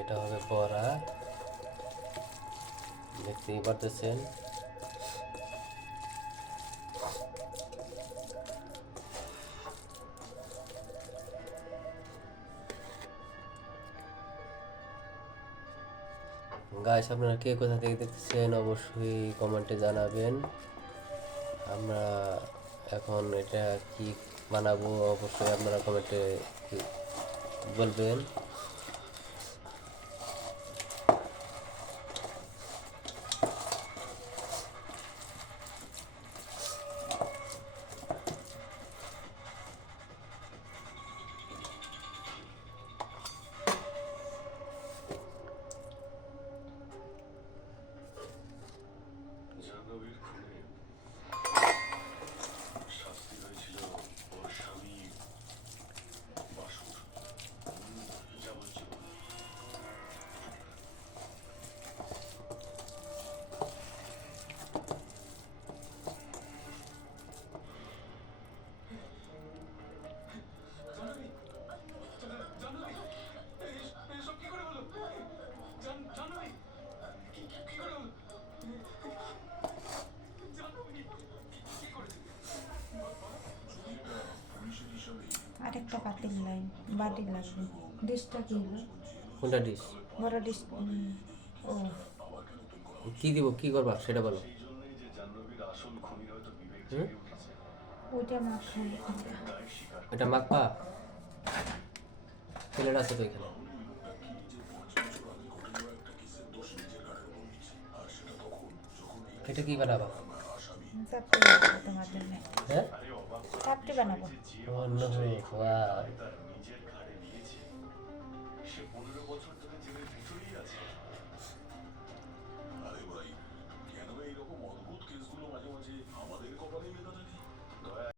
এটা হবে বড়া, দেখতেই পারতেছেন। গাইস, আপনারা কে কোথা থেকে দেখতেছেন অবশ্যই কমেন্টে জানাবেন। আমরা এখন এটা কি বানাবো অবশ্যই আপনারা কমেন্টে বলবেন। জাহ্নবীর খুনে শাস্তি হয়েছিল ওর স্বামী বাসুর যাবজ্জীবন। এসব কি করে হলো? জাহ্নবী কি করে হলো? জাহ্নবী কি করেছে? পুলিশের হিসাবে আরেকটা বাতিল লাইন বাতিল লাগবে। ডিশটা কি হলো? কোনটা ডিশ? বড় ডিশ। ও কি দিব, কি করবা সেটা বলো। সেই জন্যই যে জাহ্নবীর আসল খুনি হয়তো বিবেক হুম? জেগে উঠেছে। ওইটা মাখানো। দায় স্বীকার এটা মাখবা? প্লেট আছে তো এখানে। এটা কি বানাবা? চাপটি বানাবো তোমার জন্য। হ্যাঁ, চাপটি বানাবো। অন্য ওয়াও। তার নিজের ঘাড়ে নিয়েছে। সে 15 বছর ধরে জেলের ভিতরেই আছে।